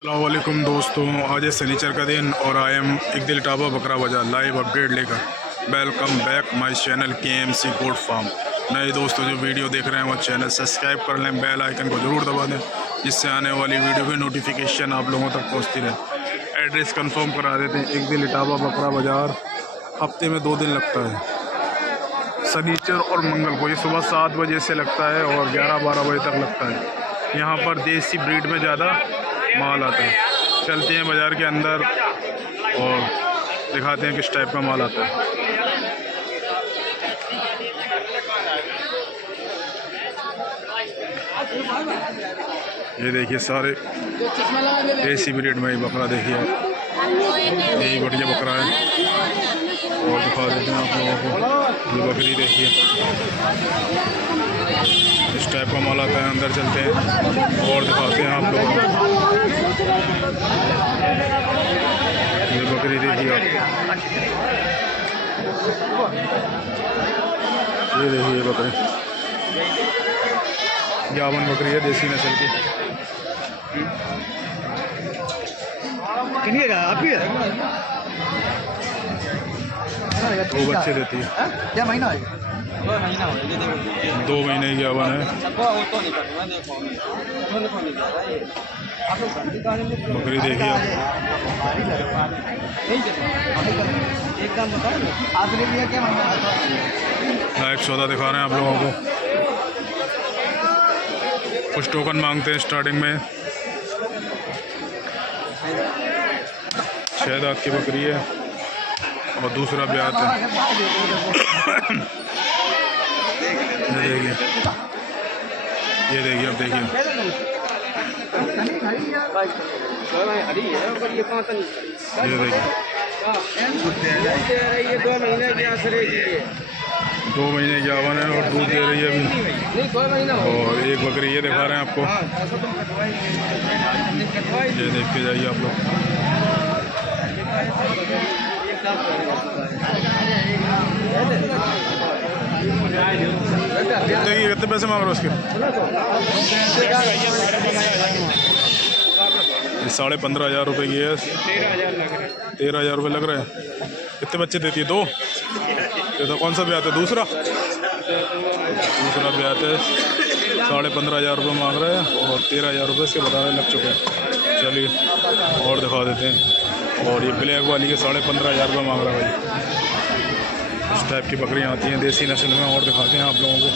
अस्सलाम वालेकुम दोस्तों, आज है शनिचर का दिन और आई एम इकदिल टाबा बकरा बाजार लाइव अपडेट लेकर। Welcome back my channel KMC goat farm. नए दोस्तों जो वीडियो देख रहे हैं वो चैनल सब्सक्राइब कर लें, बेल आइकन को ज़रूर दबा दें जिससे आने वाली वीडियो की नोटिफिकेशन आप लोगों तक पहुंचती रहे। एड्रेस कंफर्म करा देते हैं, इकदिल टाबा बकरा बाजार। हफ्ते में 2 दिन लगता है, शनिचर और मंगल को। ये सुबह 7 बजे से लगता है और 11-12 बजे तक लगता है। यहाँ पर देसी ब्रीड में ज़्यादा माल आता है। चलते हैं बाज़ार के अंदर और दिखाते हैं किस टाइप का माल आता है। ये देखिए सारे देसी ब्रीड में ही बकरा, देखिए आप, यही बढ़िया बकरा है। और दिखा देते हैं आप लोगों को, ये बकरी देखिए इस टाइप का माल आता है। अंदर चलते हैं और दिखाते हैं आप लोगों को। ये बकरी देखिए आप, ये देखिए बकरी, जावन बकरी है, देसी नस्ल की। आप ही है? 2 बच्चे देती है। क्या महीना है? 2 महीने की जावन है बकरी, देखिए आप। एकदम आज ले लिया, क्या महीना? लाइव सौदा दिखा रहे हैं आप लोगों को। कुछ टोकन मांगते हैं स्टार्टिंग में। 6 दांत की बकरी है और दूसरा ब्यात है। ये देखिए अब देखिए, ये देखिए 2 महीने की आवन है और दूध दे रही है अभी। और एक बकरी ये दिखा रहे हैं आपको, ये देखते जाइए आप लोग। कितने पैसे मांग रहे हो उसके? 15,500 रुपये की है। 13,000 रुपये लग रहे हैं। कितने बच्चे देती है? 2। ये तो कौन सा ब्यात है? दूसरा ब्यात है। 15,500 रुपये मांग रहे हैं और 13,000 रुपये इसके बताने लग चुके हैं। चलिए और दिखा देते हैं। और ये ब्लैक वाली के 15,500 रुपये मांग रहा है भाई। इस टाइप की बकरियाँ आती हैं देसी नस्ल में, और दिखाते हैं आप लोगों को।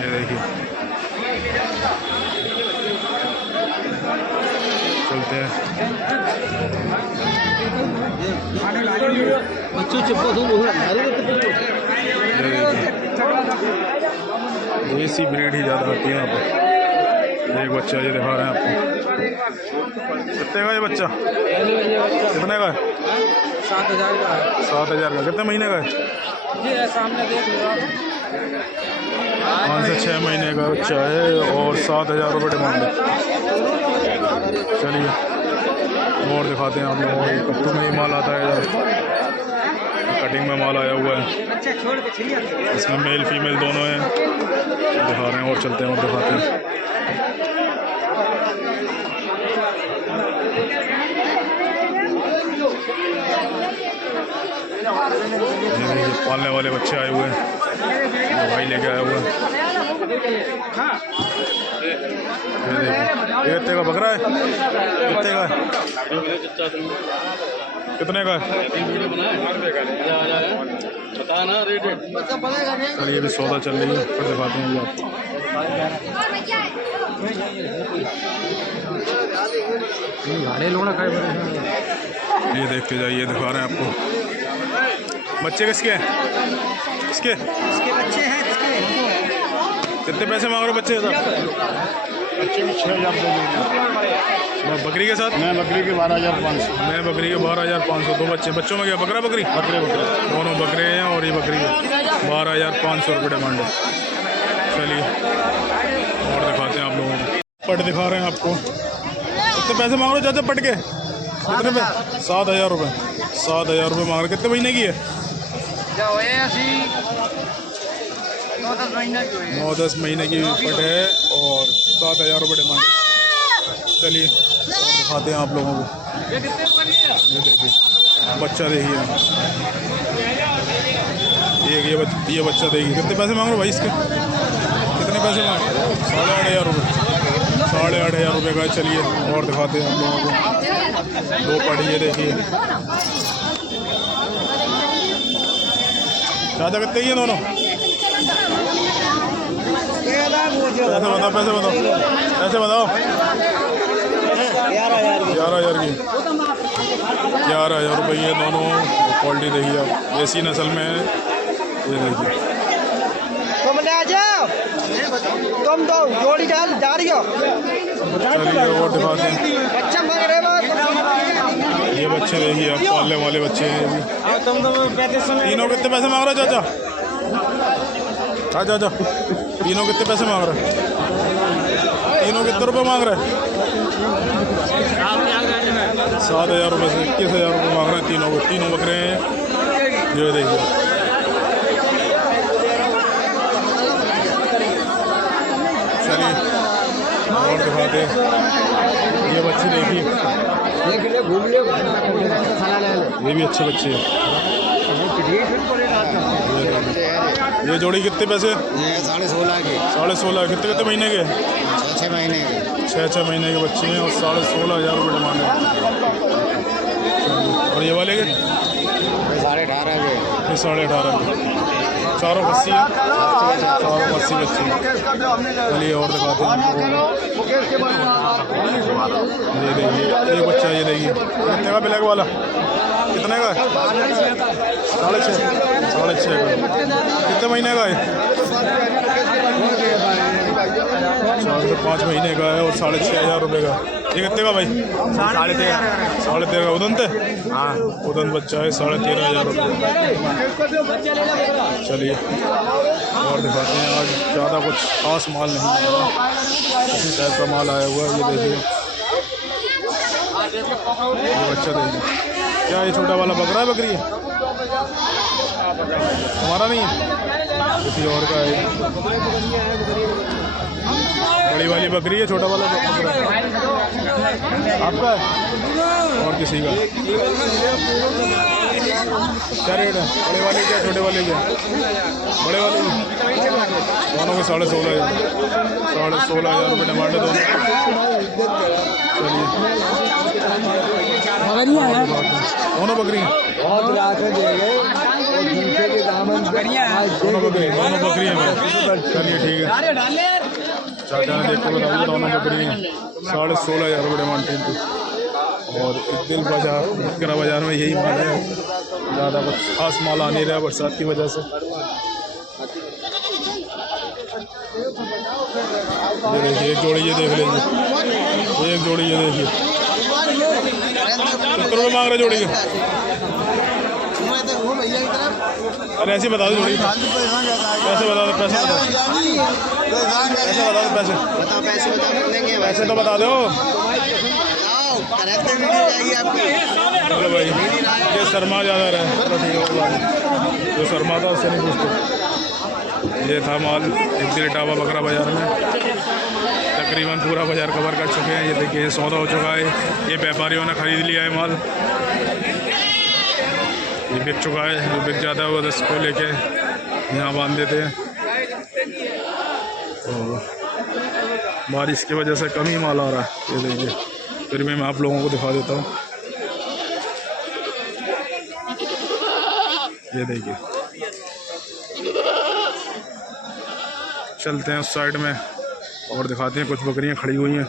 ये देखिए, चलते हैं। देसी ब्रीड ही ज़्यादा आती है यहाँ पर। एक बच्चा ये दिखा रहे हैं आपको। कितने का ये बच्चा? कितने का है? 7,000 का है। 7,000 का। कितने महीने का है? जी सामने देख लो आप। 5 से 6 महीने का बच्चा है और 7,000 रुपये डिमांड है। चलिए और दिखाते हैं आप लोगों को। कट्टू में ही माल आता है, कटिंग में माल आया हुआ है। इसमें मेल फीमेल दोनों हैं, दिखा रहे हैं। और चलते हैं और दिखाते हैं। पालने वाले बच्चे आए हुए हैं, भाई लेके आया हुआ है। ये कितने का बकरा है? कितने का है? कितने का है? चलिए अभी सौदा चल रही है, फिर दिखाते हैं आपको। ये देखते जाइए, दिखा रहे हैं आपको। बच्चे किसके हैं? इसके बच्चे हैं। कितने पैसे मांग रहे हो बच्चे के साथ? बच्चे के 6,000 दे। बकरी के साथ? मैं बकरी के 12,500। मैं बकरी के 12,500। 2 बच्चे। बच्चों में क्या बकरा बकरी? बकरे दोनों बकरे हैं और ये बकरी है। 12,500 रुपये डिमांड है। चलिए और दिखाते हैं आप लोगों को। पट दिखा रहे हैं आपको। कितने पैसे मांग रहे हो चाचा पट के? कितने पैसे? 7,000 रुपये। 7,000 रुपये मांग रहे। कितने महीने की है? 9-10 महीने की पट है और 7,000 रुपये डिमांड है। चलिए और दिखाते हैं आप लोगों को। ये देखिए बच्चा देखिए, ये बच्चा देखिए। कितने पैसे मांग रहे हो भाई इसके? कितने पैसे मांग रहे हो? 8,500 रुपये। 8,500 रुपये का। चलिए और दिखाते हैं आप लोगों को। 2 पड़ी ये देखिए। चाचा कितने की है दोनों? पैसे बताओ 11,000 की। 11,000 रुपये की है दोनों। क्वालिटी देखिए आप, देसी नस्ल में है। ये देखिए तुम ले आ जाओ, तुम दो जोड़ी डाल जा रही हो। चलिए और दिखाते हैं। बच्चा मांग रहे हो, ये बच्चे देखिए आप, पालने वाले बच्चे हैं। तीनों कितने पैसे मांग रहे हो चाचा? चाचा तीनों कितने पैसे मांग रहे हैं? तीनों कितने रुपए मांग रहे हैं? 7,000 रुपये से 21,000 रुपये मांग रहे हैं तीनों को। तीनों बकरे हैं। ये देखिए चलिए और दिखाते हैं। ये बच्चे देखिए, ये भी अच्छे बच्चे हैं। ये जोड़ी कितने पैसे? ये 16.5 के। 16.5। कितने महीने के? 6 महीने के। 6 महीने के बच्चे हैं और 16,500 रुपये डिमांड है। और ये वाले के? 18.5 के। ये 18.5 के। चारों 80 है। चारों 80 बच्चे हैं। चलिए और दिखाते हैं। ये देखिए ये बच्चा, ये देखिए कितने का ब्लैक वाला? कितने का है? 6.5 का। कितने महीने का है? 4 से 5 महीने का है और 6,500 रुपये का। ये कितने का भाई? 13.5 का। उदंत है? हाँ उदंत बच्चा है। 13,500 रुपये। चलिए और दिखाते हैं। आज ज़्यादा कुछ खास माल नहीं है, इसी टाइप का माल आया हुआ है। ये देखिए ये बच्चा देखिए। क्या ये छोटा वाला बकरा है? बकरी है? हमारा नहीं है, किसी और का है। बड़ी वाली बकरी है, छोटा वाला बकरा आपका है और किसी का? क्या रेट है? बड़े वाले क्या, छोटे वाले क्या? बड़े वाले दोनों के 16,500। 16,500 रुपये डिमांड है दोनों। दोनों बकरी दोनों बकरी हैं। चलिए ठीक है। चाचा ने देख के बताया दोनों बकरी हैं। 16,500 रुपये डिमांड थी। और दिल बाजार बकरा बाजार में यही माल है, ज़्यादा कुछ खास माल आ नहीं रहा बरसात की वजह से। ये देखिए एक जोड़ी, ये देख लीजिए एक जोड़ी, ये देखिए कितने रुपये मांग रहे जोड़ी के? अरे ऐसे बता दो जोड़ी पैसे बता दो। पैसे बता दो। पैसे तो बता दो। चलो भाई ये शर्मा ज़्यादा रहे, चलो ठीक है। जो शर्मा था उससे नहीं पूछते। ये था माल एक दिल इटावा बकरा बाज़ार में। तकरीबन पूरा बाज़ार कवर कर चुके हैं। ये देखिए सौदा हो चुका है। ये व्यापारियों ने ख़रीद लिया है माल। ये बिक चुका है। जो बिक जाता है वो 10 को लेके यहाँ बांध देते हैं। तो बारिश की वजह से कम ही माल आ रहा है। ये देखिए फिर भी मैं आप लोगों को दिखा देता हूँ। ये देखिए चलते हैं उस साइड में और दिखाते हैं। कुछ बकरियां खड़ी हुई हैं।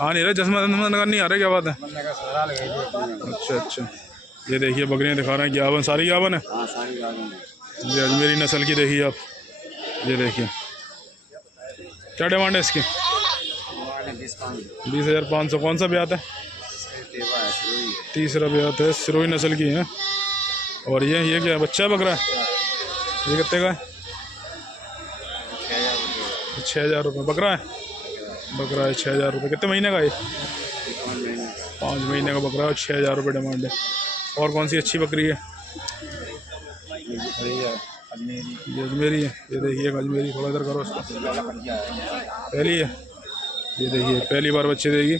आ नहीं रहे, चश्मा नगर नहीं आ रहा, क्या बात है? अच्छा ये देखिए बकरियां दिखा रहे हैं। ग्यावन, सारी ग्यावन है। ये अजमेरी नस्ल की देखिए आप। ये देखिए क्या डिमांड है इसकी? 20,500। कौन सा ब्यात है? तीसरा ब्यात है। सिरोही नस्ल की है। और ये क्या बच्चा बकरा है? ये कितने का है? 6,000 रुपये बकरा है। 6,000 रुपये। कितने महीने का है? 5 महीने का बकरा है, 6,000 रुपये डिमांड है। और कौन सी अच्छी बकरी है? ये अजमेरी है। ये देखिए अजमेरी, थोड़ा इधर करो उसको। पहली है, ये देखिए पहली बार बच्चे देगी,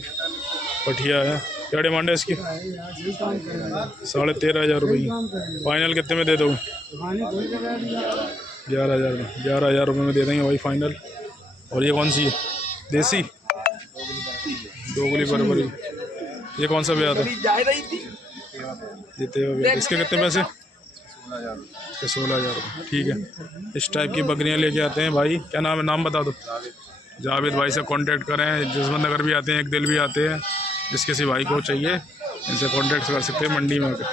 पठिया है। क्या डिमांड है इसकी? 13,500 रुपये की। फाइनल कितने में दे दोगे? 11,000 में। 11,000 रुपये में दे देंगे भाई फाइनल। और ये कौन सी है? देसी दोगली बराबरी। ये कौन सा ब्याह था? देते हो ब्याह। इसके कितने पैसे? इसके 16,000 रुपये। ठीक है, इस टाइप की बकरियां लेके आते हैं भाई। क्या नाम है? नाम बता दो। जावेद भाई से कांटेक्ट करें। जसवंत नगर भी आते हैं, एक दिल भी आते हैं। जिस किसी भाई को चाहिए इनसे कांटेक्ट कर सकते हैं मंडी में आकर।